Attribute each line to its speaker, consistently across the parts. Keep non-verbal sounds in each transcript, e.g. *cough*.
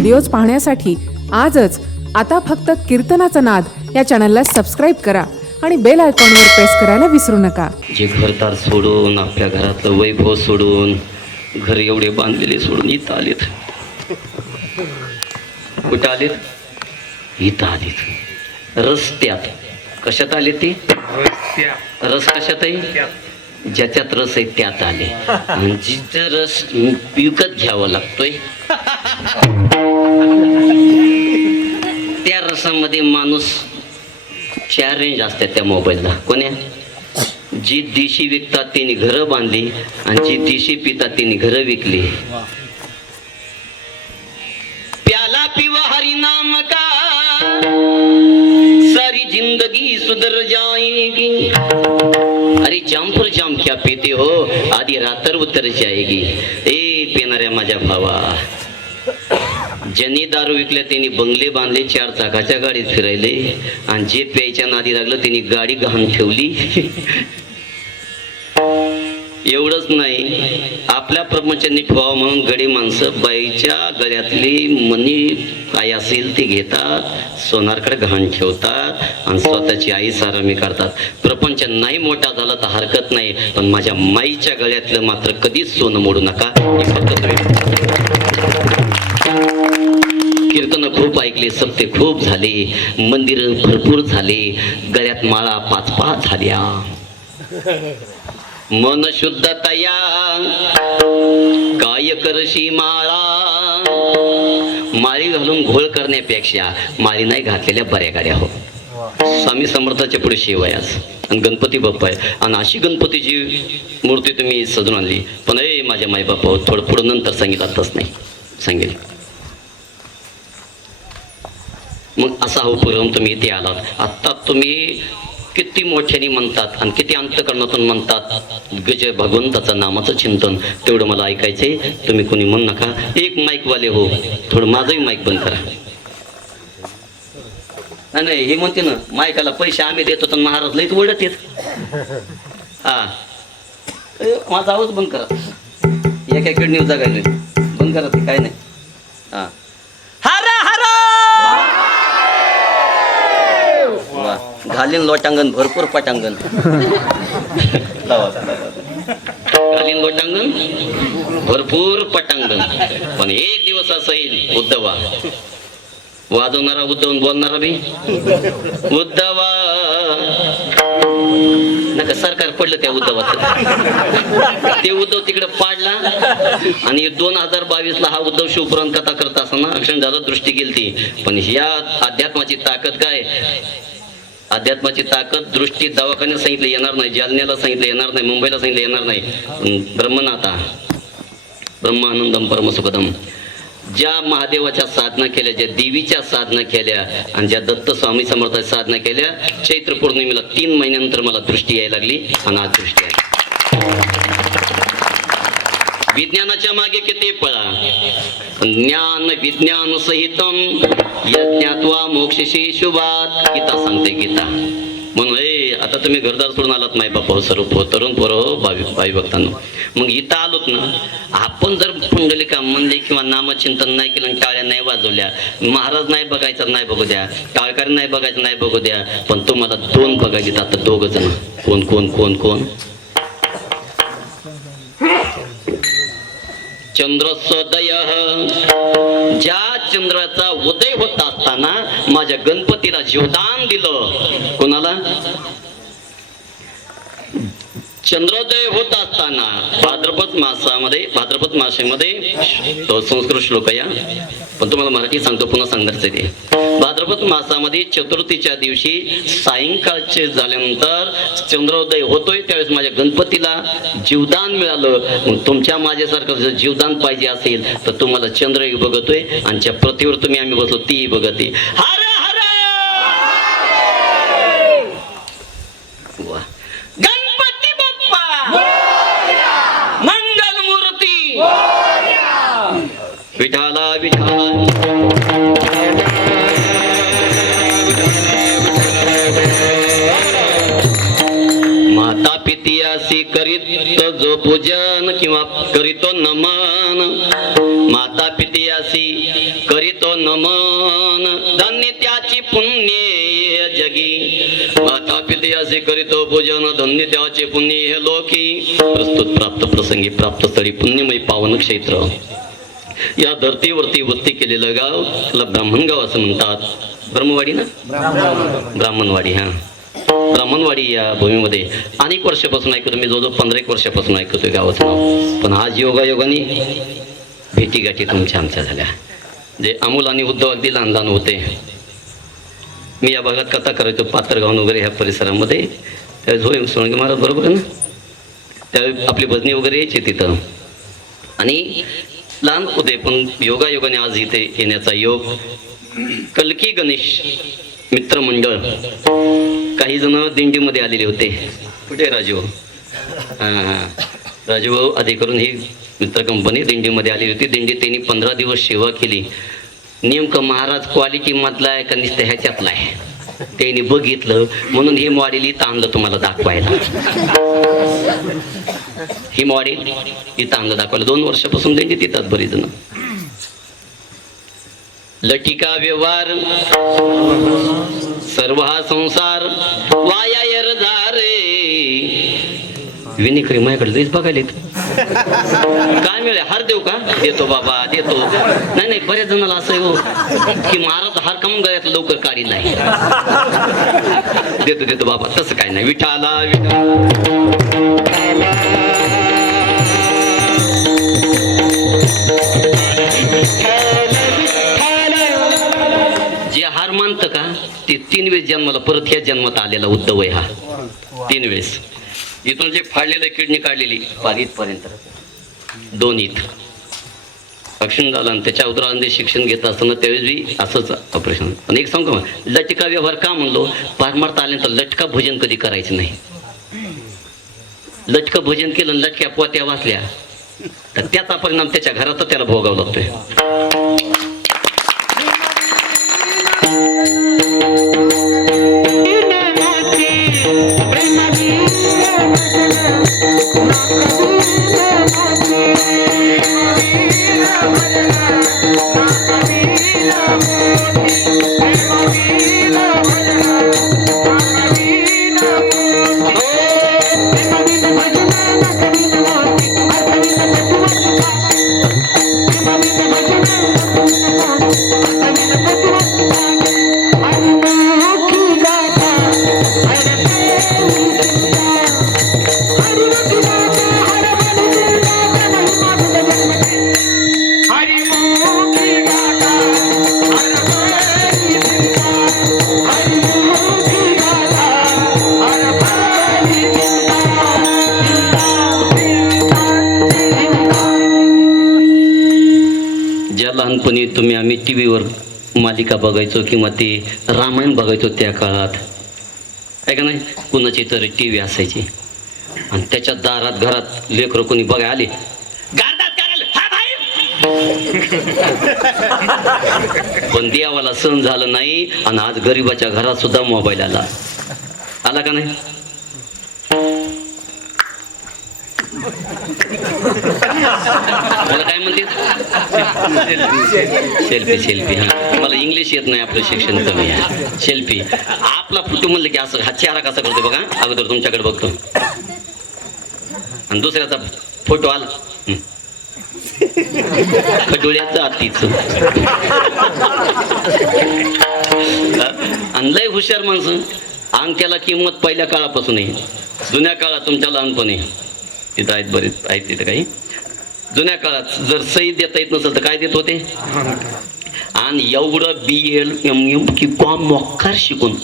Speaker 1: Videos पाहण्यासाठी आजच आता फक्त कीर्तनाचा नाद या चॅनलला सबस्क्राईब करा आणि बेल आयकॉनवर प्रेस करायला विसरू नका.
Speaker 2: जे घरदार सोडून आपल्या घरातलं वैभव सोडून घर एवढे बांधलेले सोडून इथं आलेत. कुठं आलेत? इथं आलेत. रस्त्यात. कशात आले ते? रस कशात आहे? ज्याच्यात रस आहे त्यात आले. आणि जिथं रस विकत घ्यावा लागतोय. त्या रसामध्ये माणूस चार रेंज असतात त्या मोबाईलला कोण्या? जी दिशी विकतात तिने घरं बांधली आणि जी दिशी पितात तिने घरं विकली. प्याला पिव हरिनाम का? सारी जिंदगी सुधर जाएगी. अरे जाम पर जाम क्या पीते हो? आधी रात्र उतर जाएगी. ए पिणाऱ्या माझ्या भावा. ज्यांनी दारू विकल्या त्यांनी बंगले बांधले चार चाकाच्या गाडीत फिरायले. आणि जे प्यायच्या नादी लागलं त्यांनी गाडी गहाण ठेवली. एवढंच नाही आपल्या प्रपंचांनी ठेवावं म्हणून गडी माणसं बाईच्या गळ्यातली मनी काय असेल ती घेतात सोनारकडे घाण ठेवतात आणि स्वतःची आई सारामी करतात. प्रपंच नाही मोठा झाला तर हरकत नाही पण माझ्या माईच्या गळ्यातलं मात्र कधीच सोनं मोडू नका. हे फक्त तुम्ही कीर्तन खूप ऐकले सप्ते खूप झाले मंदिर भरपूर झाले गळ्यात माळा पाच पाच झाल्या. मन शुद्ध तया काय करशी माळा? माळी घालून घोळ करण्यापेक्षा माळी नाही घातलेल्या बऱ्या गाड्या हो. स्वामी समर्थाच्या पुढे शिव आहे आज. आणि गणपती बाप्पा आहे. आणि अशी गणपतीची मूर्ती तुम्ही सजून आणली. पण ए माझ्या माई बाप्पा थोडं पुढं नंतर सांगितलं आताच नाही. सांगेल. मग असा हो हा उपक्रम तुम्ही इथे आलात. आत्ता तुम्ही किती मोठ्याने म्हणतात आणि किती अंतकरणातून म्हणतात? गज भगवंताचं नामाचं चिंतन. तेवढं मला ऐकायचंय. तुम्ही कोणी म्हणू नका. एक माईकवाले हो. थोडं माझंही माईक बंद करा. नाही नाही हे म्हणते ना मायकाला पैसे आम्ही देतो तर महाराज लईत ओढत येत हा. माझा आवाज बंद करा. एका न्यूज जागायलोय बंद करा ते काय नाही. हा. हर हर घालीन लोटांगण भरपूर पटांगण. घालीन लोटांगण भरपूर पटांगण. पण एक दिवस असं येईल उद्धवा. वाजवणारा उद्धवून बोलणारा मी उद्धवा. नका सरकार पडलं त्या उद्धवाचं. ते उद्धव तिकडे पाडला. आणि दोन हजार बावीस ला हा उद्धव शिवपुराण कथा करत असताना अक्षण झालं दृष्टी गेली ती पण ह्या अध्यात्माची ताकद काय? अध्यात्माची ताकद दृष्टी दवाखान्यात सांगितलं येणार नाही जालन्याला सांगितलं येणार नाही मुंबईला सांगितलं येणार नाही. ब्रह्मनाथा ब्रह्मानंदम परमसुखदम. ज्या महादेवाच्या साधना केल्या ज्या देवीच्या साधना केल्या आणि ज्या दत्त स्वामी समर्थाच्या साधना केल्या चैत्र पौर्णिमेला तीन महिन्यानंतर मला दृष्टी यायला लागली आणि आज दृष्टी आहे. विज्ञानाच्या मागे किती पळा? ज्ञान विज्ञान सहितम यज्ञात्वा मोक्षशी शुभात. गीता सांगते गीता. म्हणून ए आता तुम्ही घरदार सोडून आलात माय बापा हो, स्वरूप हो, तरुण पोर हो भावी भावी भक्तांनो. मग इथं आलोत ना आपण जर पुंडलिका म्हणले किंवा नामचिंतन नाही केलं आणि टाळ्या नाही वाजवल्या महाराज नाही बघायचा नाही बघू द्या टाळकारी नाही बघायचं नाही बघू द्या पण तुम्हाला दोन बघायचे आता दोघ जण. कोण कोण कोण कोण? चंद्रोदय ज्या चंद्राचा उदय होत असताना माझ्या गणपतीला जीवदान दिलं. कोणाला? चंद्रोदय होत असताना भाद्रपद मासामध्ये भाद्रपद मासेमध्ये तो संस्कृत श्लोक आहे पण तुम्हाला मराठी सांगतो पुन्हा सांगणारच ते. भाद्रपद मासामध्ये चतुर्थीच्या दिवशी सायंकाळचे झाल्यानंतर चंद्रोदय होतोय त्यावेळेस माझ्या गणपतीला जीवदान मिळालं. मग तुमच्या माझ्यासारखं जर जीवदान पाहिजे असेल तर तुम्हाला चंद्रही बघतोय आणि ज्या पृथ्वीवर तुम्ही आम्ही बसलो तीही बघते. हर पितियासी करीत जो पूजन किंवा करीतो नमन. माता पितियासी करीतो नमन. धन्य त्याची पुण्य जगी. माता पिते असे करीतो पूजन धन्य त्याचे पुण्य हे लोकी. प्रस्तुत प्राप्त प्रसंगी प्राप्त स्थळी पुण्यमय पावन क्षेत्र. या धर्तीवरती वस्ती केलेलं गाव त्याला ब्राह्मण गाव असं म्हणतात. ब्रह्मवाडी ना? ब्राह्मणवाडी हा. रमणवाडी या भूमीमध्ये अनेक वर्षापासून ऐकतो मी जवळजवळ पंधरा एक वर्षापासून ऐकतोय गावाचं नाव. पण आज योगायोगाने भेटी गाठी तुमच्या आमच्या झाल्या. जे अमोल आणि उद्धव अगदी लहान लहान होते. मी या भागात कथा करायचो पात्रगाव वगैरे ह्या परिसरामध्ये. त्यावेळेस होय सोळंकी महाराज बरोबर आहे ना? त्यावेळी आपली भजनी वगैरे यायची तिथं. आणि लहान होते पण योगायोगाने आज इथे येण्याचा योग. कलकी गणेश मित्रमंडळ. काही जण दिंडीमध्ये आलेले होते. कुठे राजू? हां राजू राजूभाऊ आधी करून ही मित्र कंपनी दिंडीमध्ये आलेली होती. दिंडी त्यांनी पंधरा दिवस सेवा केली. नेमकं महाराज क्वालिटी मधला आहे का नुसतं ह्याच्यातला आहे? त्यांनी बघितलं. म्हणून हे मॉडेल इथं आणलं तुम्हाला दाखवायला. ही मॉडेल इथं आणलं दाखवायला. दोन वर्षापासून दिंडीत येतात बरी जण लटिका व्यवहार सर्व हा संसार वाया रे विनी खरी माझ्याकडे लईच बघायला येत. काय मिळेल? हार देऊ का? देतो बाबा देतो. नाही नाही बऱ्याच जणाला असं आहे हो की महाराज हार कमून गळ्यात लवकर काढी नाही. देतो देतो बाबा तसं काय नाही. विठाला विठाला जे मानतं का? ते तीन वेळेस जन्माला परत ह्या जन्मात आलेला उद्धव आहे हा. तीन वेळेस. इथून जे फाडलेलं किडनी काढलेली पार इथपर्यंत. दोन इथ. झालं आणि त्याच्या उदरामध्ये शिक्षण घेत असताना त्यावेळेस बी असंच ऑपरेशन आणि एक सांगतो का लटका व्यवहार का म्हणलो? पार मारता आल्यानंतर लटका भोजन कधी करायचं नाही. लटकं भोजन केलं लटक्या पोत्या वाचल्या. तर त्याचा परिणाम त्याच्या घरातच त्याला भोगावा लागतोय. टीव्हीवर मालिका बघायचो किंवा ते रामायण बघायचो त्या काळात. आहे का नाही? कुणाची तरी टी व्ही असायची. आणि त्याच्या दारात घरात लेकरं कोणी बघाय आले. पण देवाला सण झालं नाही आणि आज गरीबाच्या घरात सुद्धा मोबाईल आला. आला का नाही? मला म्हणते सेल्फी सेल्फी हा मला इंग्लिश येत नाही आपलं शिक्षण कमी आहे. सेल्फी. आपला फोटो म्हणलं की असं हा चेहरा कसा करतो बघा. अगोदर तुमच्याकडे बघतो. आणि दुसऱ्याचा फोटो आला. डोळ्याचं आतीच आणि लय हुशार माणसं. अंगठ्याला किंमत पहिल्या काळापासून आहे. जुन्या काळात तुमच्या लहानपणी. तिथं आहेत बरेच आहेत तिथं काही. जुन्या काळात जर सही देता येत नसेल तर काय देत होते? आणि एवढं बी एल एम एम की कॉम मोक्कार शिकून.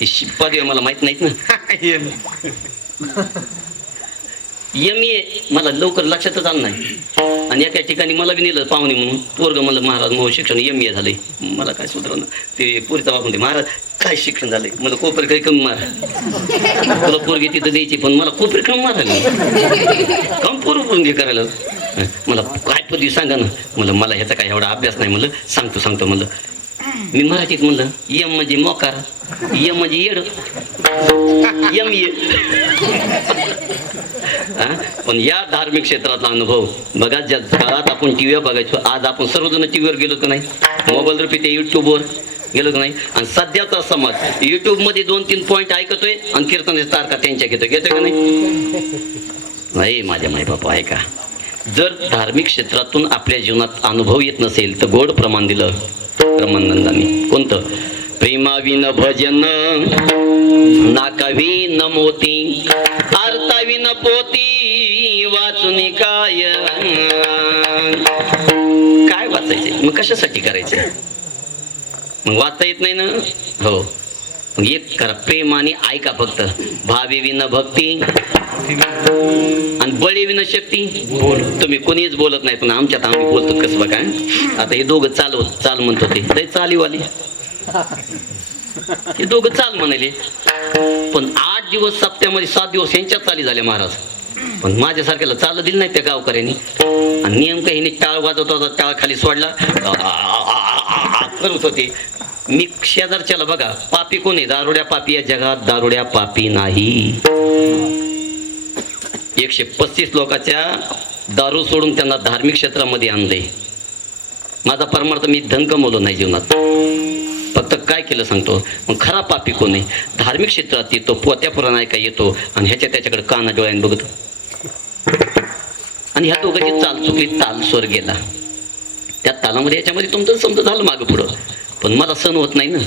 Speaker 2: ते शिप्पादी मला माहीत नाहीत ना. *laughs* एम ए मला लवकर लक्षातच आलं नाही. आणि एका ठिकाणी मला बी नेलं पाहुणे म्हणून. पोरग म्हणलं महाराज मग शिक्षण एम ए झालंय. मला काय सुधारणं ते पोरीचा बाप म्हणते महाराज काय शिक्षण झालंय? मला कोपरे काही कमी मार. तुला पोरगी तिथं द्यायची पण मला कोपरे कमी मारायला कम पोर पोरगी करायला मला काय पदवी सांगा ना. म्हणलं मला ह्याचा काय एवढा अभ्यास नाही म्हणलं. सांगतो सांगतो म्हणलं. मी मराठीत म्हणलं यम म्हणजे मोकार यम म्हणजे येड यम ये. पण या धार्मिक क्षेत्रातला अनुभव बघा ज्या काळात आपण टीव्ही बघायचो आज आपण सर्वजण टीव्हीवर गेलो का नाही? मोबाईल रुपये ते युट्यूबवर गेलो का नाही? आणि सध्याचा समाज युट्यूबमध्ये दोन तीन पॉईंट ऐकतोय आणि कीर्तन तारखा त्यांच्या घेतो घेतोय का नाही? माझ्या माय बापा ऐका जर धार्मिक क्षेत्रातून आपल्या जीवनात अनुभव येत नसेल तर गोड प्रमाण दिलं रमानंदांनी कोणतं? प्रेमाविन भजन नाकावी न मोती. पोती वाचून काय? काय वाचायचे? मग कशासाठी करायचे? मग वाचता येत नाही ना? हो. मग एक करा प्रेम आणि ऐका फक्त. भावी विन भक्ती आणि बळी विन शक्ती. बोल तुम्ही कोणीच बोलत नाही पण आमच्यात आम्ही बोलतो कसं बघा. आता हे दोघं चालवत चाल म्हणतो ते चालीवाली. हे दोघं चाल म्हणाले. पण आठ दिवस सप्त्यामध्ये सात दिवस यांच्यात चाली झाले महाराज. पण माझ्यासारख्याला चाल दिली नाही त्या गावकऱ्यांनी. आणि नेमकं हिने टाळ वाजवत होता टाळ खाली सोडला. करत होते. मी शेजारच्याला बघा पापी कोण आहे? दारुड्या पापी या जगात दारुड्या पापी नाही. एकशे पस्तीस लोकांच्या दारू सोडून त्यांना धार्मिक क्षेत्रामध्ये आणले माझा परमार्थ मी धन कमवलो नाही जीवनात. फक्त काय केलं सांगतो? मग खरा पापी कोणी धार्मिक क्षेत्रात येतो पोत्या पुराणायका येतो आणि ह्याच्या त्याच्याकडे काना डोळ्याने बघतो. आणि ह्या दोघांची चाल चुकली ताल स्वर गेला. त्या तालामध्ये याच्यामध्ये तुमचं समजा झालं मागं पुढं. पण मला सण होत नाही ना.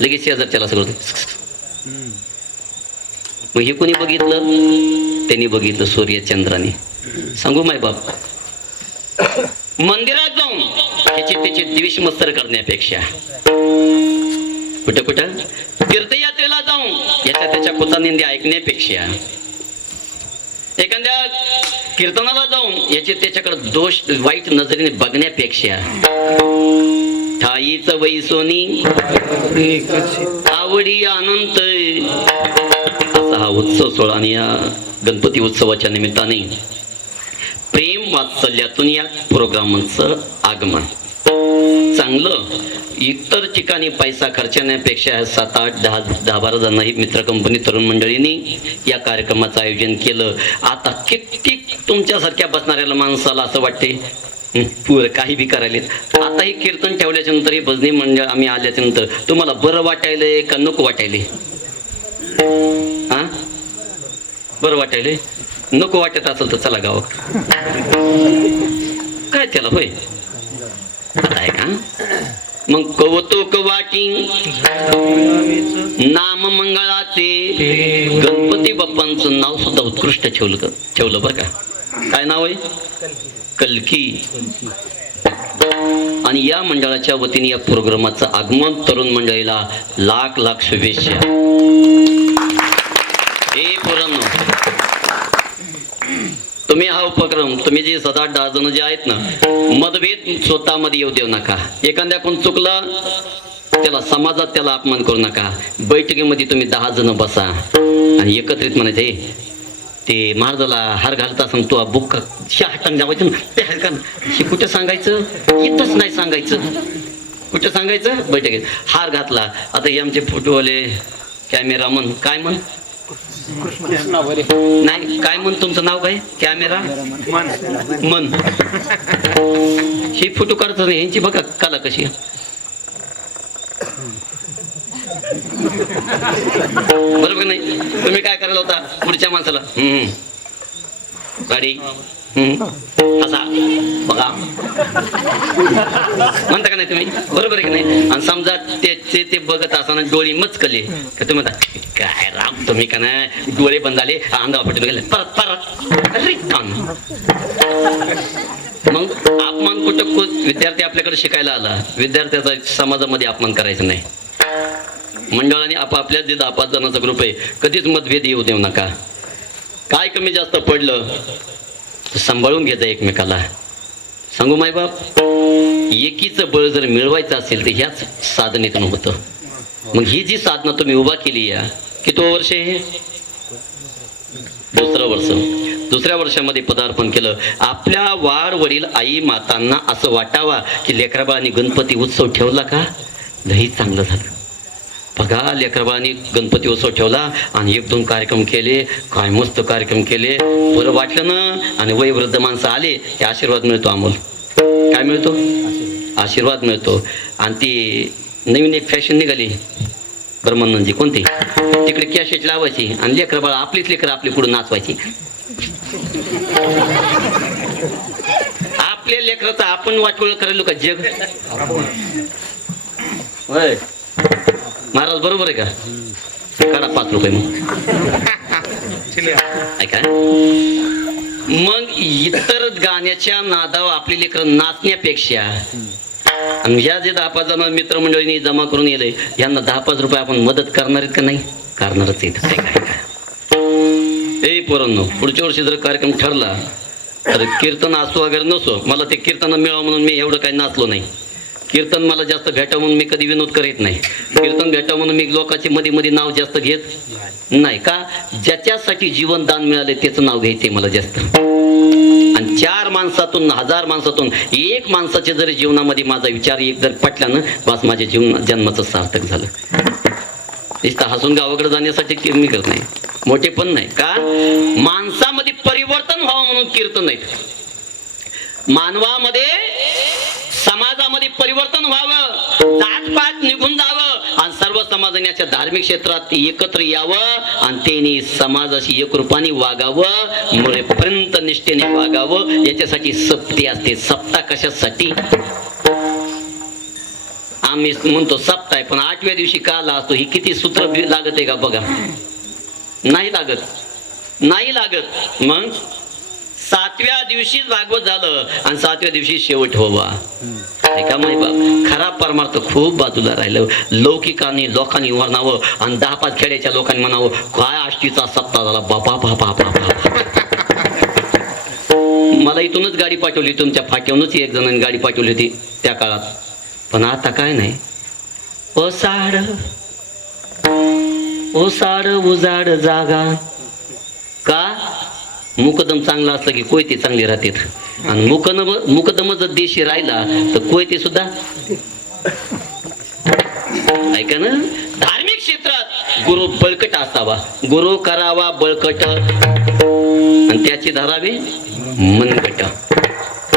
Speaker 2: लगेच शेजारच्याला सगळं मग हे कोणी बघितलं? त्यांनी बघितलं सूर्य चंद्राने सांगू माय बाप. मंदिरात जाऊन त्याचे त्याचे द्वेष मत्सर करण्यापेक्षा. कुठं कुठं? तीर्थयात्रेला जाऊन याच्या त्याच्या कुचा निंदी ऐकण्यापेक्षा. एखाद्या कीर्तनाला जाऊन याचे त्याच्याकडे दोष वाईट नजरेने बघण्यापेक्षा. ठाईच वैसोनी आवडी अनंत. असा हा उत्सव सोहळा आणि या गणपती उत्सवाच्या निमित्ताने वात्सल्यातून या प्रोग्रामांचं आगमन. चांगलं इतर ठिकाणी पैसा खर्चण्यापेक्षा सात आठ दहा दहा बारा जण ही मित्र कंपनी तरुण मंडळींनी या कार्यक्रमाचं आयोजन केलं. आता कित्येक तुमच्यासारख्या बसणाऱ्या माणसाला असं वाटते पुर काही बी करायलेत. आता हे कीर्तन ठेवल्याच्या नंतर हे भजनी मंडळ आम्ही आल्याच्यानंतर तुम्हाला बरं वाटायलंय का नको वाटायले हा बरं वाटायले नको वाटत असेल तर चला गाव काय त्याला होय? आहे का? मग कौतुक वाटी नाम मंगळाचे गणपती बाप्पांचं नाव सुद्धा उत्कृष्ट ठेवलं ठेवलं बरं का. काय नाव आहे? कलकी. आणि या मंडळाच्या वतीने या प्रोग्रामाचं आगमन तरुण मंडळीला लाख लाख शुभेच्छा. हे पुरण तुम्ही हा उपक्रम तुम्ही जे सदा आठ दहा जण जे आहेत ना मतभेद स्वतःमध्ये येऊ देऊ नका. एखाद्या कोण चुकला त्याला समाजात त्याला अपमान करू नका. बैठकीमध्ये तुम्ही दहा जण बसा. आणि एकत्रित म्हणायचे ते महाराजाला हार घालता असं तू बुक हाताने जावायचं ते हार घाल. हे कुठं सांगायचं? इथंच नाही सांगायचं. कुठं सांगायचं? बैठकीत. हार घातला. आता हे आमचे फोटोवाले कॅमेरामन काय म्हण? नाही काय म्हण तुमचं नाव काय कॅमेरा? मन. हे फोटो काढतात ना, यांची बघा कला कशी. बरोबर नाही? तुम्ही काय करायला होता? पुढच्या माणसाला? हम्म. गाडी. असा. बघा. म्हणता का नाही तुम्ही? बरोबर आहे का नाही? आणि समजा त्याचे ते बघत असताना डोळे मचकले. का तुम्ही म्हणता काय राम तुम्ही का नाही? डोळे बंद झाले अंगावर पटून गेले परत परत. अरे मग अपमान कुठं विद्यार्थी आपल्याकडे शिकायला आला. विद्यार्थ्याचा समाजामध्ये अपमान करायचा नाही. मंडळाने आपापल्या जे दहा पाच जणांचा ग्रुप आहे. कधीच मतभेद येऊ देऊ नका. काय कमी जास्त पडलं? सांभाळून घ्यायचं एकमेकाला. सांगू माय बाप एकीचं बळ जर मिळवायचं असेल तर ह्याच साधनेतून होतं. मग ही जी साधना तुम्ही उभा केली या किती वर्ष आहे हे? दुसरं वर्ष. दुसऱ्या वर्षामध्ये पदार्पण केलं. आपल्या वार वडील आई मातांना असं वाटावा की लेकराबाळांनी गणपती उत्सव ठेवला का? दही चांगलं झालं. बघा लेकरबाळांनी गणपती उत्सव ठेवला आणि एक दोन कार्यक्रम केले काय मस्त कार्यक्रम केले. बरं वाटलं ना? आणि वयवृद्ध माणसं आले हे आशीर्वाद मिळतो अमोल काय मिळतो? आशीर्वाद मिळतो. आणि ती नवीन एक फॅशन निघाली. ब्रह्मानंदजी कोणती? तिकडे कॅशेट लावायची आणि लेकर बाळा आपलीच लेकर आपली पुढे नाचवायची. आपल्या लेकराचं आपण वाटोळ करायलो का जग? होय. महाराज बरोबर आहे का? काढा पाच रुपये मग. ऐका. मग इतर गाण्याच्या नादावर आपली लेकरं नाचण्यापेक्षा आणि या जे दहा पाच जण मित्रमंडळींनी जमा करून येले यांना दहा पाच रुपये आपण मदत करणार आहेत का नाही? करणारच आहेत. ए पोरांनो पुढच्या वर्षी जर कार्यक्रम ठरला तर कीर्तन असो वगैरे नसो मला ते कीर्तन मिळावं म्हणून मी एवढं काही नाचलो नाही. कीर्तन मला जास्त भेटा म्हणून मी कधी विनोद करीत नाही. कीर्तन भेटा म्हणून मी लोकांचे मध्ये मध्ये नाव जास्त घेत नाही का? ज्याच्यासाठी जीवन दान मिळाले त्याचं नाव घ्यायचंय मला जास्त. आणि चार माणसातून हजार माणसातून एक माणसाच्या जरी जीवनामध्ये माझा विचार एक जर पटला ना बस माझ्या जीवन जन्माचं सार्थक झालं. नुसतं हसून गावाकडे जाण्यासाठी मी करत नाही. मोठे पण नाही. का? माणसामध्ये परिवर्तन व्हावं म्हणून कीर्तन नाहीत मानवामध्ये समाजामध्ये परिवर्तन व्हावं जातपात निघून जावं आणि सर्व समाजाने अशा धार्मिक क्षेत्रात एकत्र यावं आणि त्यांनी समाजाशी एकरूपाने वागावं मुळेपर्यंत निष्ठेने वागावं. याच्यासाठी सप्ती असते. सप्ता कशासाठी? आम्ही म्हणतो सप्ताह पण आठव्या दिवशी का असतो. ही किती सूत्र लागत आहे का बघा? नाही लागत. नाही लागत. मग? सातव्या दिवशीच भागवत झालं आणि सातव्या दिवशी शेवट व्हावा ऐका माही बाप खरा परमार्थ खूप बाजूला राहिलं. लौकिकांनी लोकांनी वरणावं आणि दहा पाच खेड्याच्या लोकांनी म्हणावं काय आष्टीचा सप्ता झाला? बापा बापा बापा. मला इथूनच गाडी पाठवली तुमच्या फाट्यावरूनच एक जणांनी गाडी पाठवली होती त्या काळात. पण आता काय नाही. ओसाड ओसाड उजाड जागा. मुकदम चांगला असला की कोयते चांगले राहतात. आणि मुकदम मुकदम जर देशी राहिला तर कोयते सुद्धा ऐका ना. धार्मिक क्षेत्रात गुरु बळकट असावा. गुरु करावा बळकट. आणि त्याची धरावे मनगट.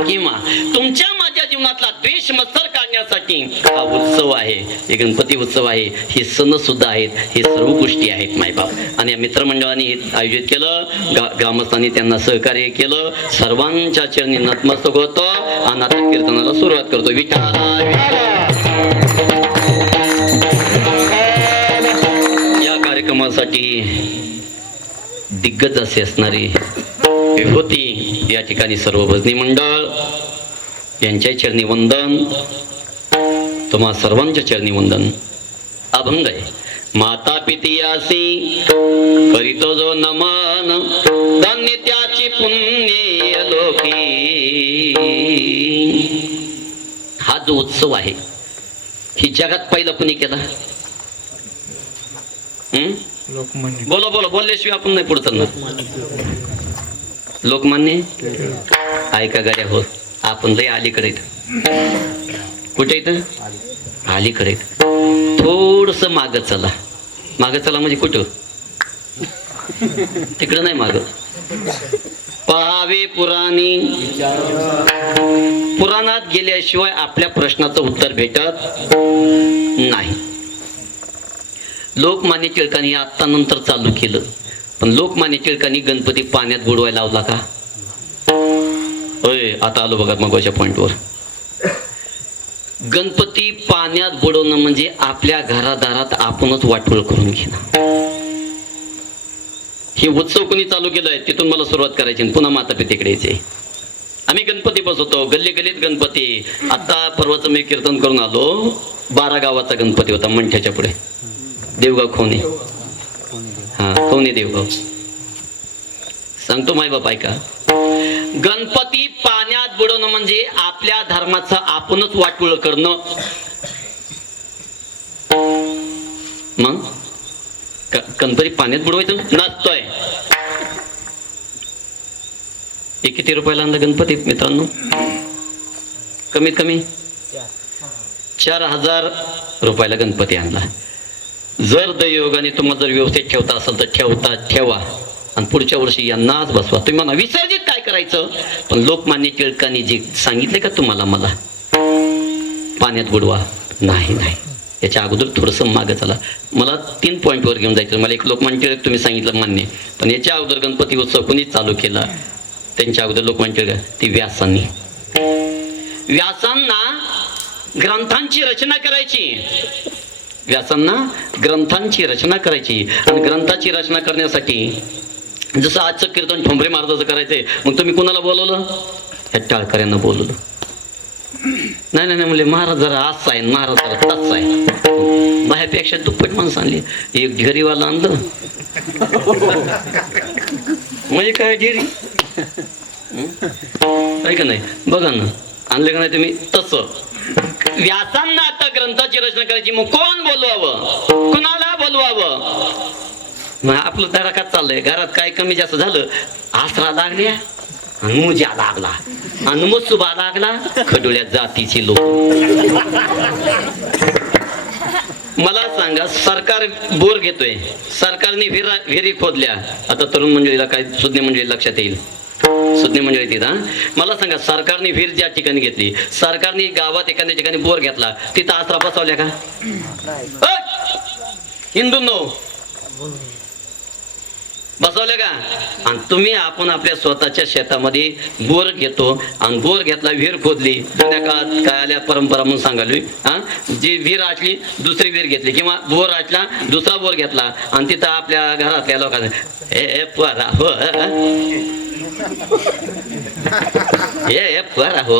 Speaker 2: किंवा तुमच्या माझ्या जीवनातला द्वेष मत्सर काढण्यासाठी हा उत्सव आहे. हे गणपती उत्सव आहे. हे सण सुद्धा आहेत. हे सर्व गोष्टी आहेत मायबाप आणि या मित्रमंडळाने हे आयोजित केलं. गा ग्रामस्थांनी त्यांना सहकार्य केलं. सर्वांच्या चरणी नतमस्तक होतो. आणि आता कीर्तनाला सुरुवात करतो. विचार या कार्यक्रमासाठी दिग्गज असे असणारे विभूती या ठिकाणी सर्व भजनी मंडळ यांच्या चरणी वंदन. तुम्हा सर्वांच्या चरणी वंदन. अभंग आहे. माता पितियासी करीतो जो नमन. धन्य त्याची पुण्य लोकी. हा जो उत्सव आहे ही जगात पहिला कुणी केला? बोला बोला बोलल्याशिवाय आपण नाही पुढे चालणार. लोकमान्य? ऐका गाड्या होत आपण लय अलीकडे कुठे इथं अलीकडे थोडस माग चला. माग चला म्हणजे कुठं? तिकडं नाही माग. पहावे पुराणी. पुराणात गेल्याशिवाय आपल्या प्रश्नाचं उत्तर भेटत नाही. लोकमान्य टिळकांनी आत्ता नंतर चालू केलं. पण लोकमान्य टिळकांनी गणपती पाण्यात बुडवायला लावला का? होय आता आलो बघा मगाच्या पॉईंटवर गणपती पाण्यात बुडवणं म्हणजे आपल्या घरादारात आपणच वाटोळ करून घेणं. हे उत्सव कोणी चालू केलाय तिथून मला सुरुवात करायची पुन्हा माता पितेकडे यायचे. आम्ही गणपती बसवतो गल्ली गल्लीत गणपती. आता परवाचं मी कीर्तन करून आलो बारा गावाचा गणपती होता मंठ्याच्या पुढे. देवगाव खोने. हा खोने देवगाव. सांगतो माय बाप ऐका. गणपती पाण्यात बुडवणं म्हणजे आपल्या धर्माचं आपणच वाटोळ करणं. मग? गणपती पाण्यात बुडवायचं नसतोय. हे किती रुपयाला आणलं गणपती मित्रांनो? कमीत कमी चार हजार रुपयाला गणपती आणला. जर दैवयोगाने तुम्हाला जर व्यवस्थित ठेवता असेल तर ठेवता ठेवा. आणि पुढच्या वर्षी यांनाच बसवा. तुम्ही म्हणा विसर्जित काय करायचं? पण लोकमान्य टिळकांनी जे सांगितले का तुम्हाला मला? पाण्यात बुडवा. नाही नाही. याच्या अगोदर थोडंसं मागं चला. मला तीन पॉईंटवर घेऊन जायचं. मला एक लोकमान्य टिळक तुम्ही सांगितलं मान्य. पण याच्या अगोदर गणपती उत्सव कोणी चालू केला? त्यांच्या अगोदर लोकमान्य टिळक. ती व्यासांनी. व्यासांना ग्रंथांची रचना करायची. व्यासांना ग्रंथांची रचना करायची. आणि ग्रंथाची रचना करण्यासाठी जसं आजचं कीर्तन ठोंबरे महाराजाचं करायचंय मग तुम्ही कुणाला बोलवलं? ह्या टाळकऱ्यांना बोलवलं. नाही नाही नाही म्हणले महाराज जरा असं आहे महाराज जरा तसा आहे. बाहेरपेक्षा दुप्पट माणसं आणली. एक ढेरीवाला आणलं. म्हणजे काय ढेरी का नाही बघा ना. आणलं का नाही तुम्ही? तसं. व्यासांना आता ग्रंथाची रचना करायची मग कोण बोलवावं? कुणाला बोलवावं? मग आपलं धडाकात चाललंय. घरात काय कमी जास्त झालं आसरा लागल्या मुजा लागला. आणि मुसुबा लागला खडुळ्या जातीची लोक. मला सांगा सरकार बोर घेतोय. सरकारने विहिरा विहिरी खोदल्या. आता तरुण मंडळीला काय सुज्ञ मंडळी लक्षात येईल? सुज्ञ मंडळी तिथं मला सांगा सरकारने विहीर ज्या ठिकाणी घेतली सरकारने गावात एखाद्या ठिकाणी बोर घेतला तिथं आसरा बसवल्या का? हिंदूंनो बसवले का? आणि तुम्ही आपण आपल्या स्वतःच्या शेतामध्ये बोर घेतो आणि बोर घेतला विहीर खोदली. जुन्या काळात काय आल्या परंपरा म्हणून सांगाली हा? जी विहीर आटली दुसरी विहीर घेतली. किंवा बोर आटला दुसरा बोर घेतला आणि तिथं आपल्या घरातल्या लोकांना हे परा हो. ए ए, हो.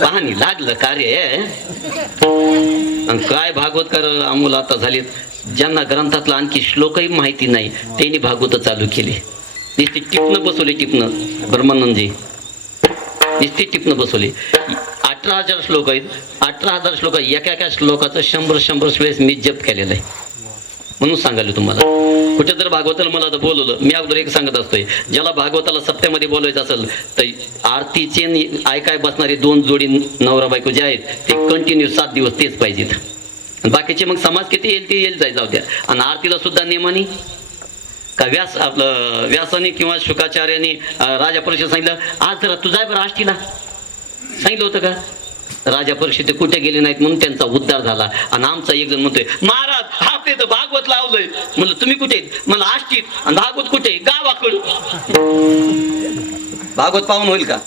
Speaker 2: पाणी लागलं का रे? आणि काय भागवतकर अमोल आता झालेत. ज्यांना ग्रंथातला आणखी श्लोकही माहिती नाही त्यांनी भागवत चालू केली. नुसती टिपणं बसवली टिपणं. ब्रह्मानंदजी नुसती टिपणं बसवली. अठरा हजार श्लोक आहेत. अठरा हजार श्लोक एका एका श्लोकाचं शंभर शंभर वेळेस मी जप केलेलं आहे. म्हणून सांगायला तुम्हाला. कुठे तर भागवताला मला आता बोलवलं मी अगोदर एक सांगत असतोय ज्याला भागवताला सप्त्यामध्ये बोलवायचं असेल तर आरतीचे ऐकाय बसणारे दोन जोडी नवरा बायको जे आहेत ते कंटिन्यू सात दिवस तेच पाहिजेत. बाकीचे मग समाज किती येईल ते येईल जाय जाऊ द्या. आणि आरतीला सुद्धा नियमाने का व्यास आपलं व्यासाने किंवा शुकाचार्याने राजा परिषद सांगितलं आज जरा तुझा बरं आष्टीला. सांगितलं होतं का? राजा परिषद कुठे गेले नाहीत म्हणून त्यांचा उद्धार झाला. आणि आमचा एक जण म्हणतोय महाराज हा भागवत लावलंय. म्हणलं तुम्ही कुठे? म्हणलं आष्टीत. आणि भागवत कुठे? गावाकडं. भागवत पाहून होईल का?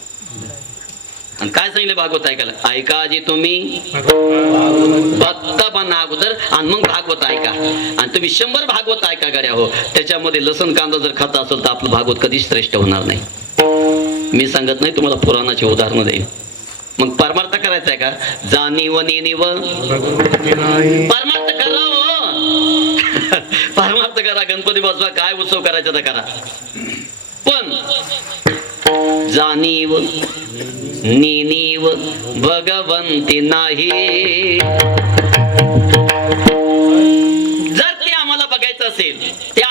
Speaker 2: आणि काय सांगितलं भागवत ऐकायला? ऐका आजी तुम्ही. भक्त बना अगोदर आणि मग भागवत ऐका. आणि तुम्ही शंभर भागवत ऐका गाड्या हो. त्याच्यामध्ये लसण कांदा जर खाता असेल तर आपलं भागवत कधीच श्रेष्ठ होणार नाही. मी सांगत नाही तुम्हाला पुराणाची उदाहरणं देईल मग परमार्थ करायचा आहे का? जाणीव नेणीव हो परमार्थ करा गणपती बसवा काय उत्सव करायचा तर करा. पण जाणीव निनीव भगवंती नाही. जर ते आम्हाला बघायचं असेल ते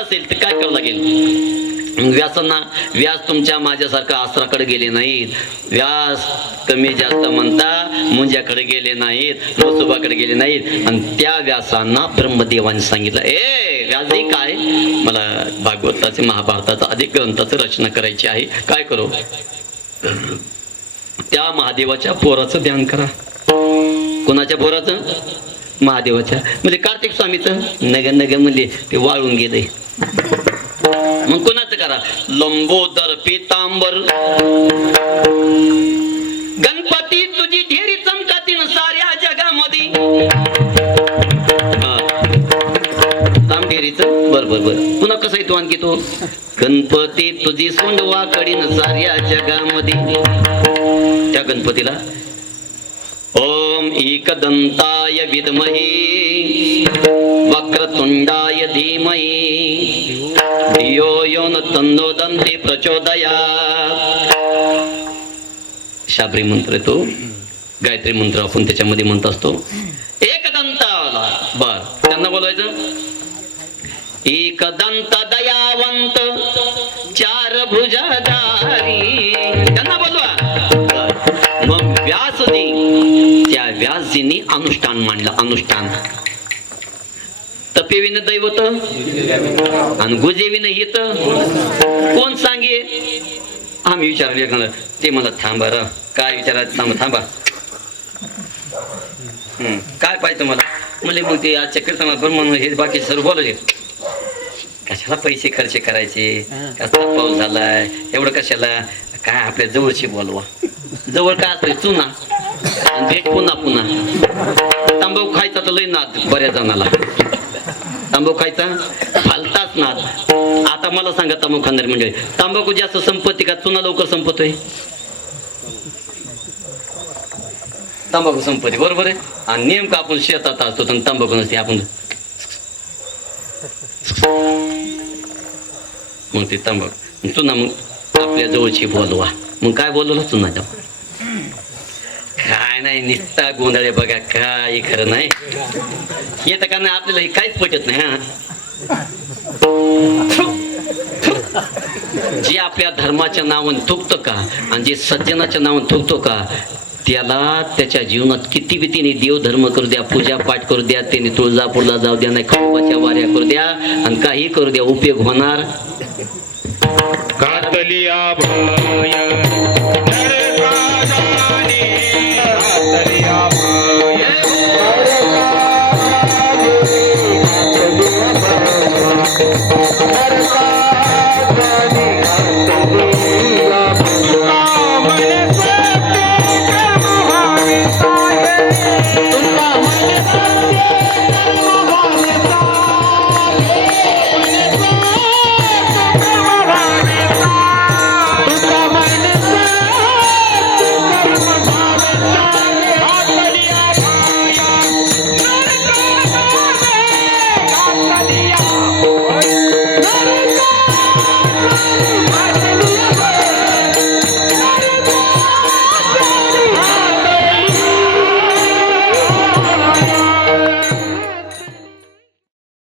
Speaker 2: असेल तर काय करावं लागेल? व्यासांना व्यास तुमच्या माझ्यासारखा आसराकडे गेले नाहीत. व्यास कमी जास्त म्हणता मुंज्याकडे गेले नाहीत नसोबाकडे गेले नाहीत. आणि त्या व्यासांना ब्रह्मदेवाने सांगितलं ए व्यासजी काय? मला भागवताचे महाभारताचं अधिक ग्रंथाचं रचना करायची आहे. काय करू? त्या महादेवाच्या पोराचं ध्यान करा. कोणाच्या पोराचं? महादेवाच्या. म्हणजे कार्तिक स्वामीचं. नग नग म्हणजे ते वाळून गेले. मग कोणाचं करा? लंबोदर पितांबर. गणपती तुझी ढेरी चमकातीन साऱ्या जगामध्ये. हा. बर बर बर. पुन्हा कसं येतो आणखी तो? गणपती तुझी सोंडवा कडीन साऱ्या जगामध्ये. त्या गणपतीला ओम एकदंताय विद्महे वक्रतुंडाय धीमहि। धियो यो न तन्नो प्रचोदया। शाबरी मंत्र तो गायत्री मंत्र आपण त्याच्यामध्ये म्हणत असतो एकदंताला बर त्यांना बोलायचं एकदंता व्यासजी अनुष्ठान मांडलं अनुष्ठान. तपेविन दैवत आणि गुजेविन हित? कोण सांगे? आम्ही विचारले ते मला थांबा र काय विचारायचं थांबा. थांबा काय पाहिजे तुम्हाला? म्हणजे मग ते आजच्या कीर्तनात म्हणून हे बाकी सर्व बोलले. कशाला पैसे खर्च करायचे? कसला पाऊस झालाय? एवढं कशाला? काय आपल्या जवळची बोलवा. जवळ काय असतोय? चुना. आणि भेट पुन्हा पुन्हा. तांबाखू खायचा तर लय नाद बऱ्याच जणाला. तांबाखू खायचा? फालताच नाद. आता मला सांगा तांबाखू खाणारी म्हणजे तांबाखू जास्त संपत्ती का चुना लवकर संपतोय? तंबाखू संपत्ती बरोबर आहे? आणि नेमकं आपण शेतात असतो तर तंबाखू नसते आपण मग ते तंबाखू चुना मग आपल्या जवळची बोलवा. मग काय बोलवलं चुना काय नाही निस्ता गोंधळे बघा काय खरं नाही. येतं का नाही आपल्याला काहीच पटत नाही हा. जे आपल्या धर्माच्या नावान थुकतो का आणि जे सज्जनाच्या नावान थुकतो का त्याला त्याच्या जीवनात किती भीतीने देव धर्म करू द्या पूजा पाठ करू द्या त्याने तुळजापूरला जाऊ द्या नाही खंबाच्या वाऱ्या करू द्या आणि काही करू द्या उपयोग होणार?
Speaker 3: कातलिया तरिया